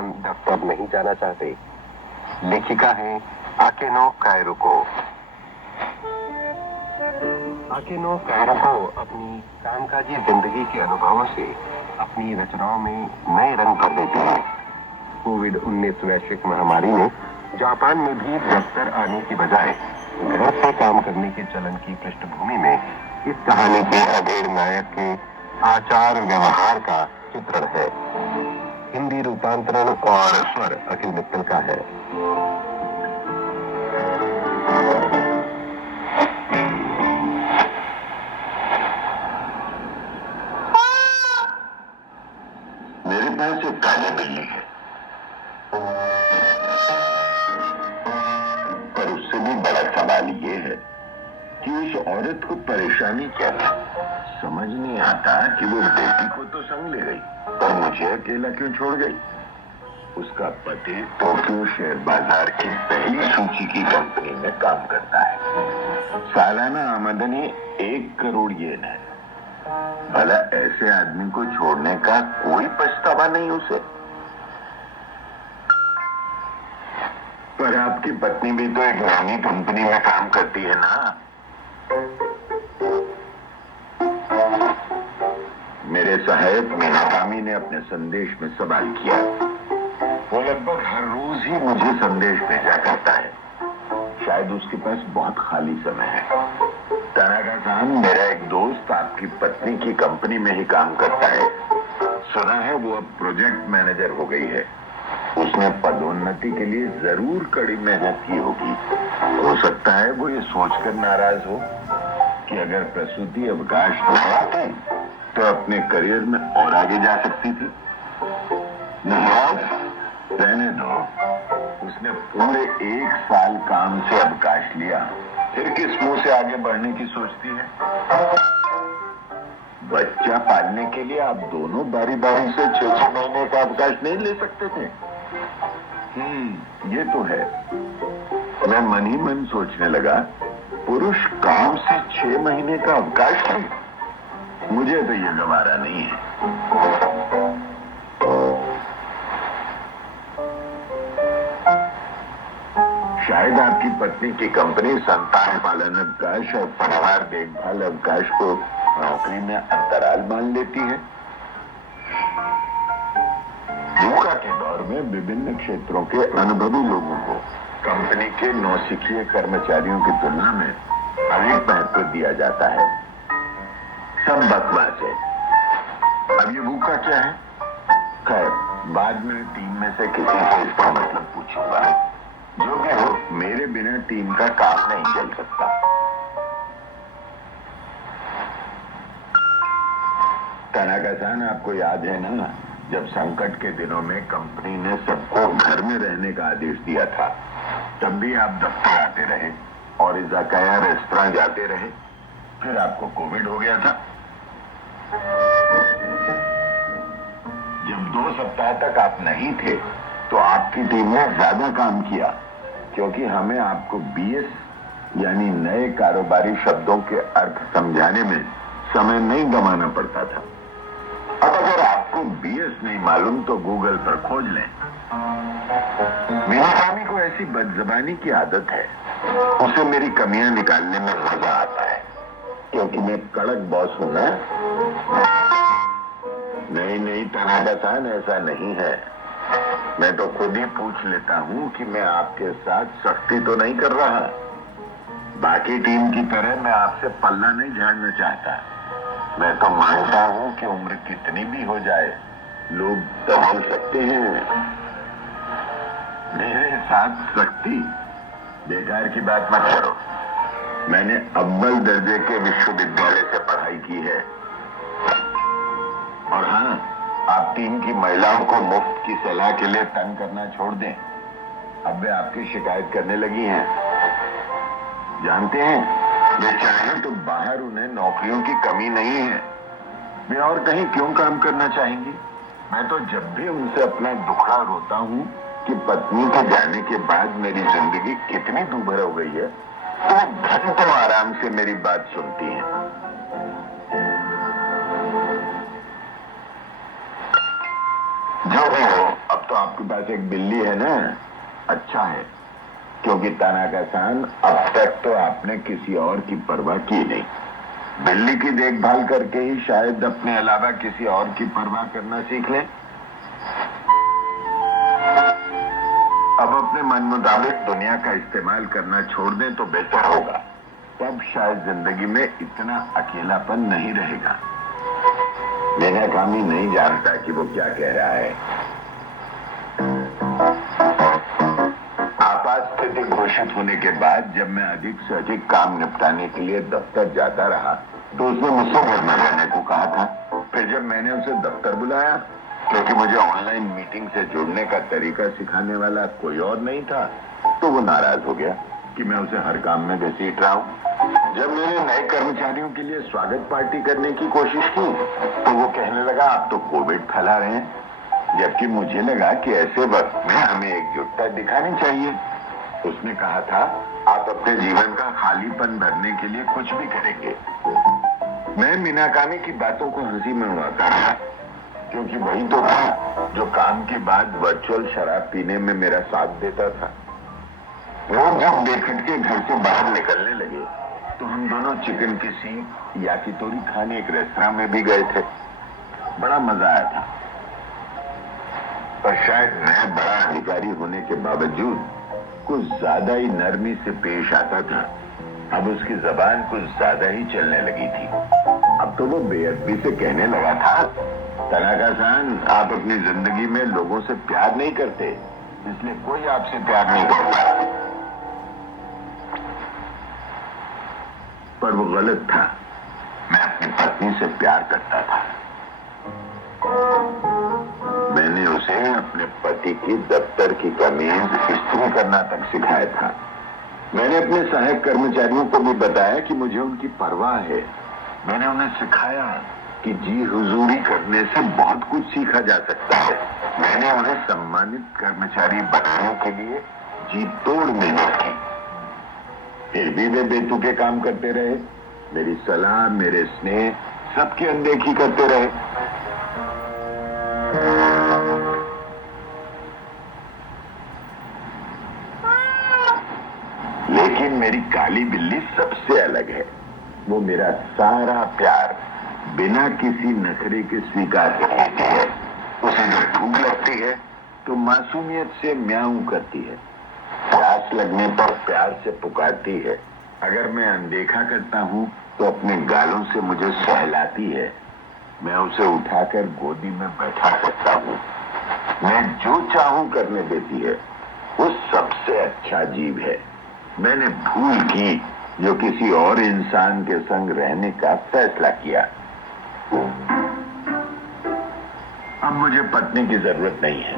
दफ्तर नहीं जाना चाहते। लेखिका है आकेनो कायरुको। आकेनो कायरुको अपनी कामकाजी जिंदगी के अनुभवों से अपनी रचनाओं में नए रंग भर देते हैं। कोविड-19 वैश्विक महामारी ने जापान में भी दफ्तर आने की बजाय घर से काम करने के चलन की पृष्ठभूमि में इस कहानी के अधेड़ नायक के आचार व्यवहार का चित्रण है। हिंदी रूपांतरण और स्वर अखिल मित्तल का है। मेरे पास एक काली बिल्ली है, पर उससे भी बड़ा सवाल ये है कि उस औरत को परेशानी क्या है। समझ नहीं आता कि वो बेटी को तो संग ले गई, पर मुझे अकेला क्यों छोड़ गई। उसका पति टोक्यो शेयर बाजार की पहली सूची की कंपनी में काम करता है। सालाना आमदनी 1 करोड़ येन है। भला ऐसे आदमी को छोड़ने का कोई पछतावा नहीं उसे। पर आपकी पत्नी भी तो एक नामी कंपनी में काम करती है ना। मेरे सहायक मीनाकामी ने अपने संदेश में सवाल किया। वो लगभग हर रोज ही मुझे संदेश भेजा करता है। शायद उसके पास बहुत खाली समय है। तनाका-सान, मेरा एक दोस्त आपकी पत्नी की कंपनी में ही काम करता है। सुना है वो अब प्रोजेक्ट मैनेजर हो गई है। उसने पदोन्नति के लिए जरूर कड़ी मेहनत की होगी। हो सकता है वो ये सोचकर नाराज हो कि अगर प्रसूति अवकाश न आते तो अपने करियर में और आगे जा सकती थी। नहीं, रहने दो। उसने पूरे 1 साल काम से अवकाश लिया, फिर किस मुंह से आगे बढ़ने की सोचती है। बच्चा पालने के लिए आप दोनों बारी बारी से 6-6 महीने का अवकाश नहीं ले सकते थे। ये तो है। मैं मन ही मन सोचने लगा, पुरुष काम से 6 महीने का अवकाश नहीं। मुझे तो ये गवारा नहीं है। शायद आपकी पत्नी की कंपनी संतान पालन अवकाश और परिवार देखभाल अवकाश को नौकरी में अंतराल मान लेती है। यूका के दौर में विभिन्न क्षेत्रों के अनुभवी लोगों को कंपनी के नौसिखिए कर्मचारियों की तुलना में अधिक महत्व दिया जाता है। सब बकवास है। अब ये भूखा क्या है? खैर, बाद में टीम में से किसी से इसका मतलब पूछूंगा। जो भी हो, मेरे बिना टीम का काम नहीं चल सकता। तनाका-सान, आपको याद है ना, जब संकट के दिनों में कंपनी ने सबको घर में रहने का आदेश दिया था, तब भी आप दफ्तर आते रहे और इज़ाकाया रेस्तरां जाते रहे। फिर आपको कोविड हो गया था। जब 2 सप्ताह तक आप नहीं थे तो आपकी टीम ने ज्यादा काम किया, क्योंकि हमें आपको BS यानी नए कारोबारी शब्दों के अर्थ समझाने में समय नहीं गंवाना पड़ता था। अब अगर आपको BS नहीं मालूम तो गूगल पर खोज लें। मीनाकामी को ऐसी बदजबानी की आदत है। उसे मेरी कमियां निकालने में मजा आता है, क्योंकि मैं कड़क बॉस हूं ना। नहीं तनाका-सान, ऐसा नहीं है। मैं तो खुद ही पूछ लेता हूं कि मैं आपके साथ सख्ती तो नहीं कर रहा। बाकी टीम की तरह मैं आपसे पल्ला नहीं झाड़ना चाहता। मैं तो मानता हूं कि उम्र कितनी भी हो जाए, लोग बदल सकते हैं। मेरे साथ सख्ती? बेकार की बात मत करो। मैंने अव्वल दर्जे के विश्वविद्यालय से पढ़ाई की है। और हाँ, आप टीम की महिलाओं को मुफ्त की सलाह के लिए तंग करना छोड़ दें। अब वे आपकी शिकायत करने लगी हैं। जानते हैं, वे चाहें तो बाहर उन्हें नौकरियों की कमी नहीं है। वे और कहीं क्यों काम करना चाहेंगी? मैं तो जब भी उनसे अपना दुखड़ा रोता हूँ कि पत्नी के जाने के बाद मेरी जिंदगी कितनी दूभर हो गई है, तो घंटों आराम से मेरी बात सुनती हैं। जो भी हो, अब तो आपके पास एक बिल्ली है ना, अच्छा है, क्योंकि तानाका-सान अब तक तो आपने किसी और की परवाह की नहीं। बिल्ली की देखभाल करके ही शायद अपने अलावा किसी और की परवाह करना सीख लें। अब अपने मन मुताबिक दुनिया का इस्तेमाल करना छोड़ दें तो बेहतर होगा। तब शायद जिंदगी में इतना अकेलापन नहीं रहेगा। मीनाकामी नहीं जानता कि वो क्या कह रहा है। आपात स्थिति घोषित होने के बाद जब मैं अधिक से अधिक काम निपटाने के लिए दफ्तर जाता रहा तो उसने मुझसे घर में रहने को कहा था। फिर जब मैंने उसे दफ्तर बुलाया, क्योंकि मुझे ऑनलाइन मीटिंग से जुड़ने का तरीका सिखाने वाला कोई और नहीं था, तो वो नाराज हो गया कि मैं उसे हर काम में घसीट रहा हूँ। जब मैंने नए कर्मचारियों के लिए स्वागत पार्टी करने की कोशिश की तो वो कहने लगा आप तो कोविड फैला रहे हैं, जबकि मुझे लगा कि ऐसे वक्त में हमें एकजुटता दिखानी चाहिए। उसने कहा था आप अपने जीवन का खालीपन भरने के लिए कुछ भी करेंगे। मैं मीनाकामी की बातों को हंसी में उड़ाता रहा, क्योंकि वही तो था जो काम के बाद वर्चुअल शराब पीने में मेरा साथ देता था। वो जब बेखट के घर से बाहर निकलने लगे तो हम दोनों चिकन की सीख याकीतोरी खाने एक रेस्तरां में भी गए थे। बड़ा मजा आया था, पर शायद मैं बड़ा अधिकारी होने के बावजूद कुछ ज्यादा ही नरमी से पेश आता था। अब उसकी जबान कुछ ज्यादा ही चलने लगी थी। अब तो वो बेअदबी से कहने लगा था तानाका-सान आप अपनी जिंदगी में लोगों से प्यार नहीं करते, इसलिए कोई आपसे प्यार नहीं करता। पर वो गलत था। मैं अपनी पत्नी से प्यार करता था। मैंने उसे अपने पति की दफ्तर की कमीज इस्त्री करना तक सिखाया था। मैंने अपने सहायक कर्मचारियों को भी बताया कि मुझे उनकी परवाह है। मैंने उन्हें सिखाया कि जी हुजूरी करने से बहुत कुछ सीखा जा सकता है। मैंने उन्हें सम्मानित कर्मचारी बनाने के लिए जी तोड़ मेहनत की। फिर भी वे बेतुके काम करते रहे। मेरी सलाह, मेरे स्नेह सबकी अनदेखी करते रहे। लेकिन मेरी काली बिल्ली सबसे अलग है। वो मेरा सारा प्यार बिना किसी नखरे के स्वीकार करती है। उसे जब भूख लगती है तो मासूमियत से म्याऊं करती है। प्यास लगने पर प्यार से पुकारती है। अगर मैं अनदेखा करता हूँ तो अपने गालों से मुझे सहलाती है। मैं उसे उठाकर गोदी में बैठा सकता हूँ। मैं जो चाहूं करने देती है। वो सबसे अच्छा जीव है। मैंने भूल की जो किसी और इंसान के संग रहने का फैसला किया। अब मुझे पत्नी की जरूरत नहीं है।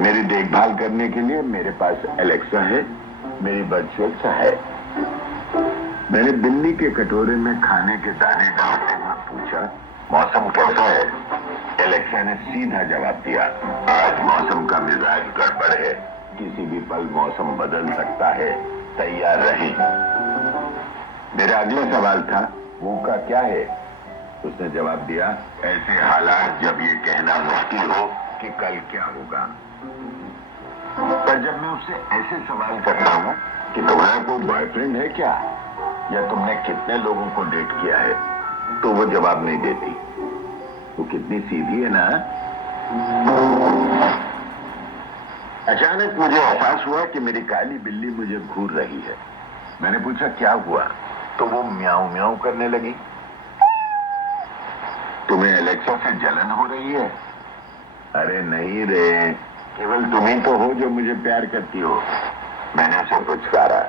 मेरी देखभाल करने के लिए मेरे पास एलेक्सा है, मेरी वर्चुअल सहायक। मैंने बिल्ली के कटोरे में खाने के दाने डालते हुए पूछा मौसम कैसा है? एलेक्सा ने सीधा जवाब दिया आज मौसम का मिजाज गड़बड़ है, किसी भी पल मौसम बदल सकता है, तैयार रहें। मेरा अगला सवाल था वो का क्या है? उसने जवाब दिया ऐसे हालात जब ये कहना मुश्किल हो कि कल क्या होगा। पर जब मैं उससे ऐसे सवाल करता हूँ कि तुम्हारा कोई बॉयफ्रेंड है क्या, या तुमने कितने लोगों को डेट किया है, तो वो जवाब नहीं देती। वो कितनी सीधी है ना। अचानक मुझे एहसास हुआ कि मेरी काली बिल्ली मुझे घूर रही है। मैंने पूछा क्या हुआ, तो वो म्याऊं म्याऊं करने लगी। तुम्हें एलेक्सा से जलन हो रही है? अरे नहीं रे, केवल तुम ही तो हो जो मुझे प्यार करती हो। मैंने उसे पुचकारा।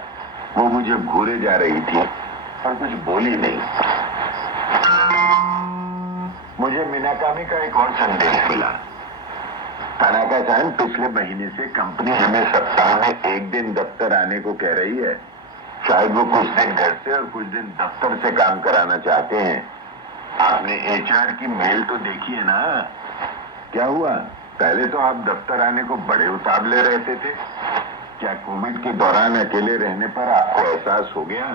वो मुझे घूरे जा रही थी पर कुछ बोली नहीं। मुझे मीनाकामी का एक और संदेश मिला। तानाका-सान पिछले महीने से कंपनी हमें सप्ताह में एक दिन दफ्तर आने को कह रही है। शायद वो कुछ दिन घर से और कुछ दिन दफ्तर से काम कराना चाहते हैं। आपने एचआर की मेल तो देखी है ना? क्या हुआ? पहले तो आप दफ्तर आने को बड़े उतावले रहते थे। क्या कोविड के दौरान अकेले रहने पर आपको एहसास हो गया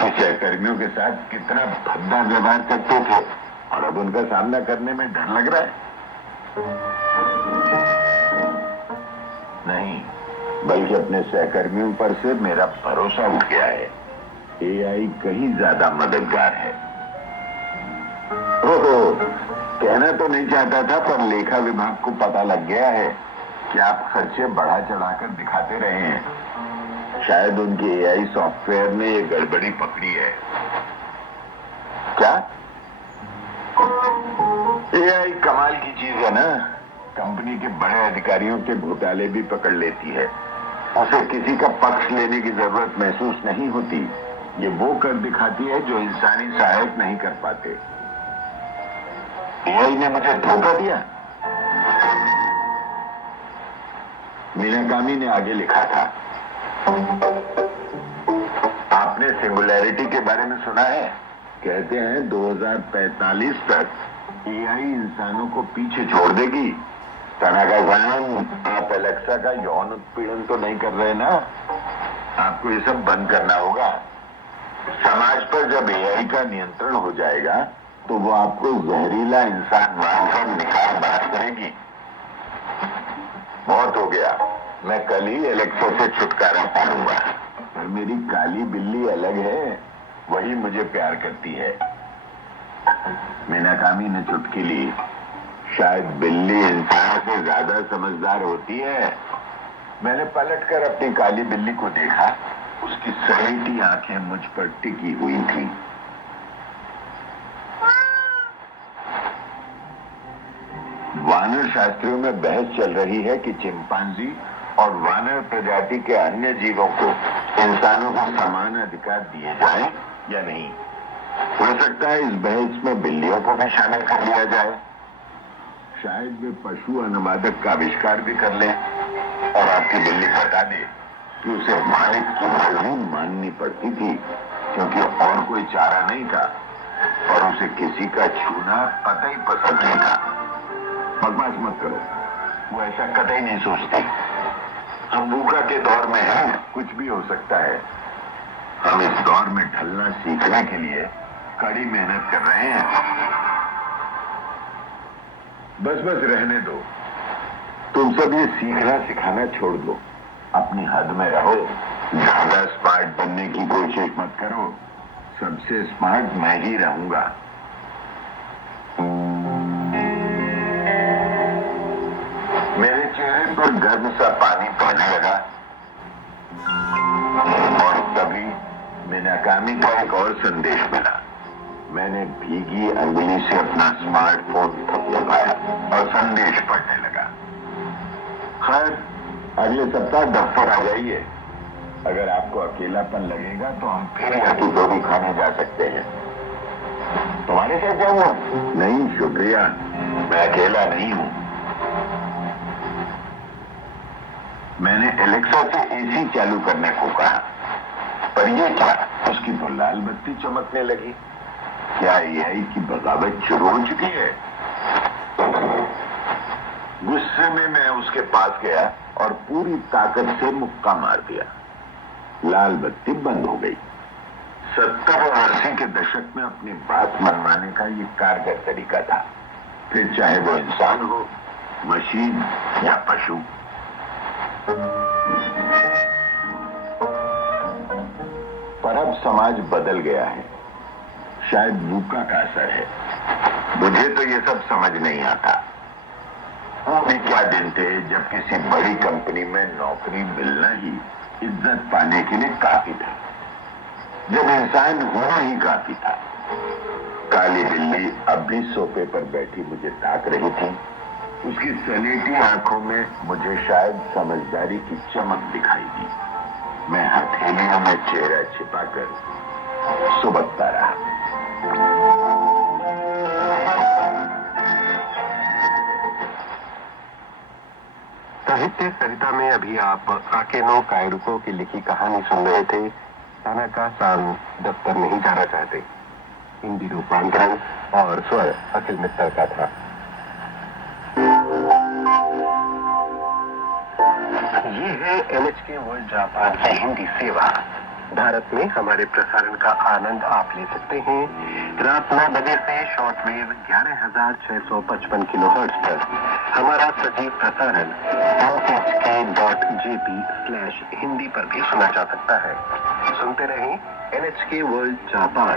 कि सहकर्मियों के साथ कितना भद्दा व्यवहार करते थे और अब उनका सामना करने में डर लग रहा है? बल्कि अपने सहकर्मियों पर से मेरा भरोसा उठ गया है। एआई कहीं ज्यादा मददगार है। ओहो, कहना तो नहीं चाहता था, पर लेखा विभाग को पता लग गया है कि आप खर्चे बढ़ा चढ़ाकर दिखाते रहे हैं। शायद उनके एआई सॉफ्टवेयर ने ये गड़बड़ी पकड़ी है। क्या? एआई कमाल की चीज है ना। कंपनी के बड़े अधिकारियों के घोटाले भी पकड़ लेती है। उसे किसी का पक्ष लेने की जरूरत महसूस नहीं होती। ये वो कर दिखाती है जो इंसानी सहायक नहीं कर पाते। एआई ने मुझे धोखा दिया। मीनाकामी ने आगे लिखा था, आपने सिंगुलैरिटी के बारे में सुना है? कहते हैं 2045 तक एआई इंसानों को पीछे छोड़ देगी। तनाका-सान, आप एलेक्सा का यौन उत्पीड़न तो नहीं कर रहे ना? आपको ये सब बंद करना होगा। समाज पर जब एआई का नियंत्रण हो जाएगा तो वो आपको जहरीला इंसान मानकर निकाल बात करेगी। बहुत हो गया, मैं कल ही एलेक्सा से छुटकारा पाऊंगा। पर मेरी काली बिल्ली अलग है, वही मुझे प्यार करती है। मीनाकामी ने चुटकी ली। शायद बिल्ली इंसान से ज्यादा समझदार होती है। मैंने पलटकर अपनी काली बिल्ली को देखा। उसकी सलेटी आंखें मुझ पर टिकी हुई थी। वानर शास्त्रियों में बहस चल रही है कि चिंपांजी और वानर प्रजाति के अन्य जीवों को इंसानों को समान अधिकार दिए जाएं या नहीं। हो सकता है इस बहस में बिल्लियों को भी शामिल कर लिया जाए। शायद वे पशु अनुवादक का आविष्कार भी कर लें और आपकी बिल्ली बता दे कि उसे मालिक की मर्जी माननी पड़ती थी, क्योंकि और कोई चारा नहीं था और उसे किसी का छूना कतई पसंद नहीं था। बकवास मत करो, वो ऐसा कतई नहीं सोचती। हम बूका के दौर में हैं, कुछ भी हो सकता है। हम इस दौर में ढलना सीखने के लिए कड़ी मेहनत कर रहे हैं। बस बस रहने दो। तुम सब ये सीखना सिखाना छोड़ दो। अपनी हद में रहो। ज्यादा स्मार्ट बनने की कोशिश मत करो। सबसे स्मार्ट मैं ही रहूंगा। मेरे चेहरे पर गर्म सा पानी पड़ने लगा और तभी मीनाकामी का एक और संदेश मिला। मैंने भीगी अंगुली से अपना स्मार्टफोन थपथपाया और संदेश पढ़ने लगा। खैर, अगले सप्ताह दफ्तर आ जाइए। अगर आपको अकेलापन लगेगा तो हम फिर यहाँ की गोभी खाने जा सकते हैं। तुम्हारे साथ जाऊंगा? नहीं शुक्रिया, मैं अकेला नहीं हूं। मैंने एलेक्सा से एसी चालू करने को कहा, पर ये क्या? उसकी तो लाल बत्ती चमकने लगी। क्या एआई की बगावत शुरू हो चुकी है? गुस्से में मैं उसके पास गया और पूरी ताकत से मुक्का मार दिया। लाल बत्ती बंद हो गई। 70 और 80 के दशक में अपनी बात मनवाने का ये कारगर तरीका था, फिर चाहे वो इंसान हो, मशीन या पशु। पर अब समाज बदल गया है। शायद बूका का असर है। मुझे तो ये सब समझ नहीं आता। वो भी क्या दिन थे जब किसी बड़ी कंपनी में नौकरी मिलना ही इज्जत पाने के लिए काफी था, जब इंसान होना ही काफी था। काली बिल्ली अब भी सोफे पर बैठी मुझे ताक रही थी। उसकी सलेटी आंखों में मुझे शायद समझदारी की चमक दिखाई दी। मैं हथेलियों में चेहरा छिपाकर सुबकता रहा। साहित्य सरिता में अभी आप आकेनो कायरुको की लिखी कहानी सुन रहे थे। तनाका-सान दफ्तर नहीं जाना चाहते। हिंदी रूपांतरण और स्वर अखिल मित्तल का था। ये है NHK वर्ल्ड जापान की हिंदी सेवा। भारत में हमारे प्रसारण का आनंद आप ले सकते हैं रात 9 बजे से शॉर्टवेव 11,655 किलोहर्ट्ज पर। हमारा सजीव प्रसारण nhk.jp NHK.NHK-Hindi पर भी सुना जा सकता है। सुनते रहें NHK वर्ल्ड जापान।